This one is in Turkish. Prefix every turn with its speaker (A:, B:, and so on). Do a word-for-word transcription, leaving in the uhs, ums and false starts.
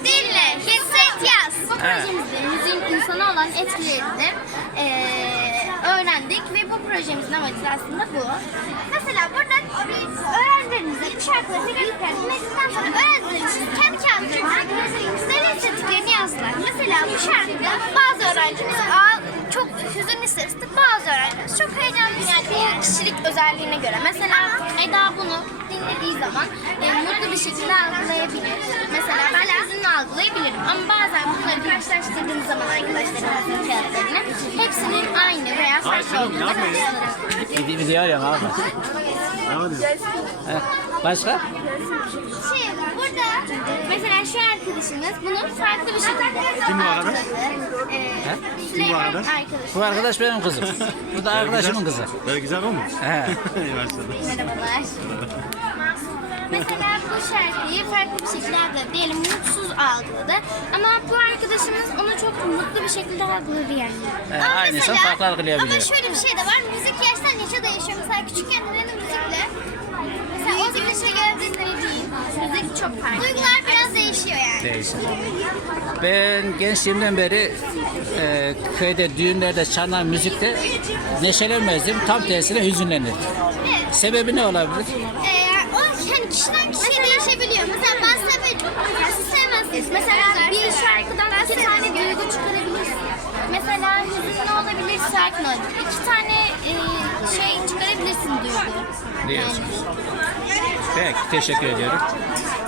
A: Dinle, hisset, yaz. Bu
B: Evet.
A: projemizde müziğin insana olan etkilerini eee, öğrendik ve bu projemizin amacı aslında bu. Mesela burada öğrencilerimize bu şarkıları tekrar tekrar dinledikten sonra öğrencilerimiz kendi kağıtlarına istediği hissettiklerini yazdılar. Mesela bu şarkıda bazı öğrencimiz "Aa, çok hüzün hissettik, bazı öğrencimiz çok heyecanlı, yani kişilik özelliğine göre. Mesela Eda bunu dinlediği zaman e, mutlu bir şekilde algılayabilir. Mesela ben hüzünlü algılayabilirim ama bazen bunları karşılaştırdığımız zaman arkadaşlarımızın kağıtlarını hepsinin aynı veya farklı olduğunu karşılaştırırız.
B: Bir video arıyorum abi. Evet. Başka?
A: Şey, burada mesela şu arkadaşımız bunu farklı bir şekilde
C: Kim bu arada?
A: Ee,
C: Kim bu
A: Süleyman
C: arada?
A: arkadaşım.
B: Bu arkadaş benim kızım. Bu da arkadaşımın kızı.
C: Böyle güzel olmuş.
B: He.
A: Merhabalar. Mesela bu şarkıyı farklı bir şekilde algıladı. Diyelim mutsuz algıladı. Ama bu arkadaşımız onu çok mutlu bir şekilde algıladı yani.
B: Evet,
A: Ama
B: aynısını
A: mesela-
B: farklı algılayabiliyor.
A: Ama şöyle bir şey de var. Müzik yaştan yaşa değişiyor. Mesela küçükken dinlenen müzikle mesela on sekiz yaşına geldiğinde değil. Müzik çok farklı. Duygular biraz değişiyor yani.
B: Değişik. Ben gençliğimden beri e, köyde düğünlerde çalınan müzikte neşelenmezdim. Tam tersine hüzünlenirdim.
A: Evet.
B: Sebebi ne olabilir?
A: Ee, o hani kişiden kişiye değişebiliyor. Mesela ben severim, siz sevmezsiniz. Mesela bir şarkıdan iki tane duygu çıkarabilirsin. Mesela hüzünlü olabilir, sakin olabilir. İki tane e, şey çıkarabilirsin duygu.
B: Diyorsun. Peki, teşekkür ediyorum.